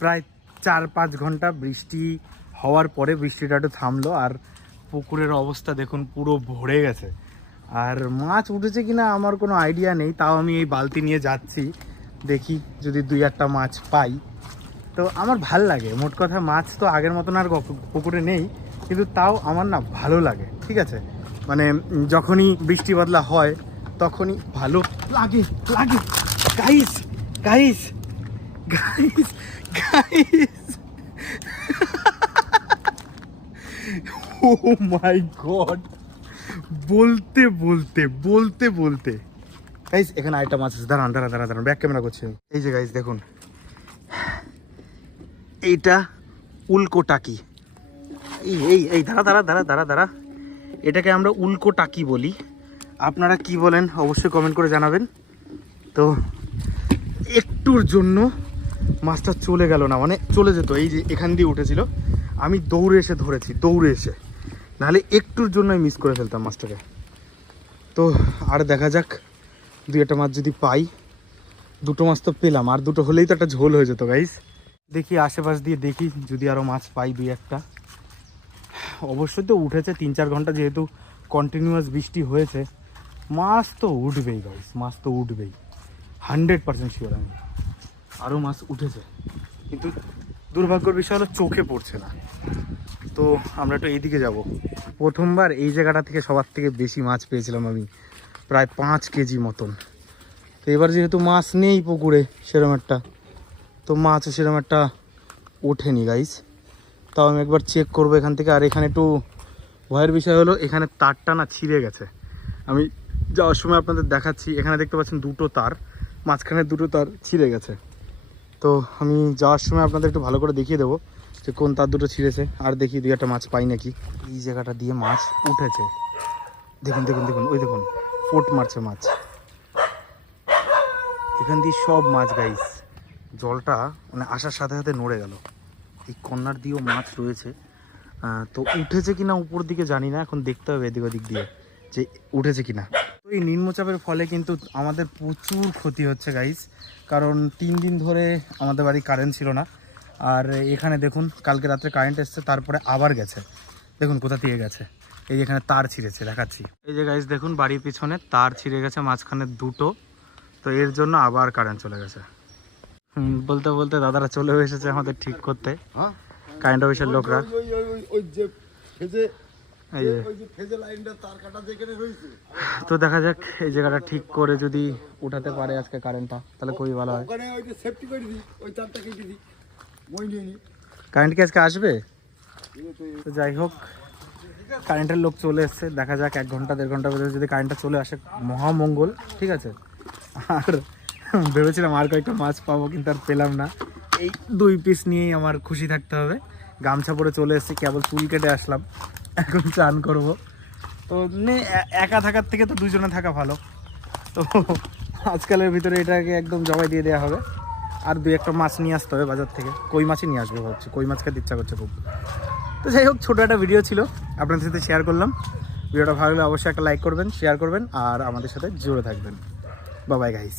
প্রায় চার পাঁচ ঘণ্টা বৃষ্টি হওয়ার পরে বৃষ্টিটা একটু থামলো, আর পুকুরের অবস্থা দেখুন পুরো ভরে গেছে। আর মাছ উঠেছে কিনা আমার কোনো আইডিয়া নেই, তাও আমি এই বালতি নিয়ে যাচ্ছি, দেখি যদি দুই একটা মাছ পাই। তো আমার ভালো লাগে, মোট কথা মাছ তো আগের মতন আর পুকুরে নেই, কিন্তু তাও আমার না ভালো লাগে, ঠিক আছে? মানে যখনই বৃষ্টি বদলা হয়, তখনই ভালো লাগে লাগে। Guys guys guys guys oh my god বলতে বলতে বলতে বলতে। গাইস এখানে আরেকটা মাছ আছে। দাঁড়ান দাঁড়ান দাঁড়ান দাঁড়ান। ব্যাক ক্যামেরা করছি। এই যে গাইস দেখুন। এইটা উল্কো টাকি এই এই এই, দাঁড়া দাঁড়া দাঁড়া দাঁড়া দাঁড়া। এটাকে আমরা উল্কো টাকি বলি। আপনারা কি বলেন, অবশ্যই কমেন্ট করে জানাবেন। তো, একটুর জন্য মাছটা চলে গেল না মানে চলে যেত, এই যে এখান দিয়ে উঠেছিল। আমি দৌড়ে এসে ধরেছি, দৌড়ে এসে। নাহলে একটুর জন্য মিস করে ফেলতাম মাছটাকে। তো আর দেখা যাক, দুই একটা মাছ যদি পাই, দুটো মাছ তো পেলাম, আর দুটো হলেই তো একটা ঝোল হয়ে যেত গাইস দেখি আশেপাশ দিয়ে দেখি, যদি আরও মাছ পাই দুই একটা। অবশ্যই তো উঠেছে, তিন চার ঘণ্টা যেহেতু কন্টিনিউয়াস বৃষ্টি হয়েছে, মাছ তো উঠবেই গাইস মাছ তো উঠবেই। হান্ড্রেড পার্সেন্ট শিওর আমি। আরও মাছ উঠেছে কিন্তু দুর্ভাগ্যর বিষয় হলো চোখে পড়ছে না। তো আমরা একটু এইদিকে যাব। প্রথমবার এই জায়গাটা থেকে সবার থেকে বেশি মাছ পেয়েছিলাম আমি, প্রায় পাঁচ কেজি মতন। তো এবার যেহেতু মাছ নেই পুকুরে সেরম একটা, তো মাছও সেরকম একটা ওঠেনি গাইস তাও আমি একবার চেক করব এখান থেকে। আর এখানে একটু ভয়ের বিষয় হলো, এখানে তারটা না ছিঁড়ে গেছে। আমি যাওয়ার সময় আপনাদের দেখাচ্ছি। এখানে দেখতে পাচ্ছেন দুটো তার, মাঝখানে দুটো তার ছিঁড়ে গেছে। তো আমি যাওয়ার সময় আপনাদের একটু ভালো করে দেখিয়ে দেবো যে কোন তার দুটো ছিঁড়েছে। আর দেখি দুই একটা মাছ পাই নাকি। এই জায়গাটা দিয়ে মাছ উঠেছে। দেখুন দেখুন দেখুন, ওই দেখুন, ফোট মারছে মাছ। এখান দিয়ে সব মাছ গাইস জলটা মানে আসার সাথে সাথে নড়ে গেল। এই কর্নার দিয়েও মাছ রয়েছে। তো উঠেছে কিনা উপর দিকে জানি না। এখন দেখতে হবে এদিক ওদিক দিয়ে যে উঠেছে কিনা। এই নিম্নচাপের ফলে কিন্তু আমাদের প্রচুর ক্ষতি হচ্ছে গাইস কারণ তিন দিন ধরে আমাদের বাড়ি কারেন্ট ছিল না। আর এখানে দেখুন কালকে রাত্রে কারেন্ট এসছে তারপরে আবার গেছে। দেখুন কোথা থেকে গেছে। এই যে এখানে তার ছিঁড়েছে দেখাচ্ছি। এই যে গাইস দেখুন বাড়ির পিছনে তার ছিঁড়ে গেছে মাঝখানে দুটো। তো এর জন্য আবার কারেন্ট চলে গেছে। বলতে বলতে দাদারা চলেও এসেছে আমাদের ঠিক করতে। হ্যাঁ। কারেন্ট অফিসের লোকরা। ওই যে তো দেখা যাক এই জায়গাটা ঠিক করে যদি উঠাতে পারে আজকে কারেন্টটা তাহলে খুবই ভালো হয়। কারেন্ট কি আজকে আসবে? তো যাই হোক কারেন্টের লোক চলে এসছে দেখা যাক এক ঘণ্টা দেড় ঘণ্টার ভিতরে যদি কারেন্টটা চলে আসে মহামঙ্গল ঠিক আছে? আর ভেবেছিলাম আর কয়েকটা মাছ পাবো কিন্তু আর পেলাম না। এই দুই পিস নিয়েই আমার খুশি থাকতে হবে। গামছা পরে চলে এসেছি কেবল চুল কেটে আসলাম। এখন চান করব। তো নে একা থাকার থেকে তো দুজনে থাকা ভালো। তো আজকালের ভিতরে এটাকে একদম জবাই দিয়ে দেওয়া হবে। আর দুই একটা মাছ নিয়ে আসতে হবে বাজার থেকে। কই মাছই নিয়ে আসবে ভাবছি। কই মাছ খেতে ইচ্ছা করছে খুব। তো যাই হোক, ছোটো একটা ভিডিও ছিল। আপনাদের সাথে শেয়ার করলাম। ভিডিওটা ভালো লাগলে অবশ্যই একটা লাইক করবেন শেয়ার করবেন, আর আমাদের সাথে জুড়ে থাকবেন। বাবাই গাইস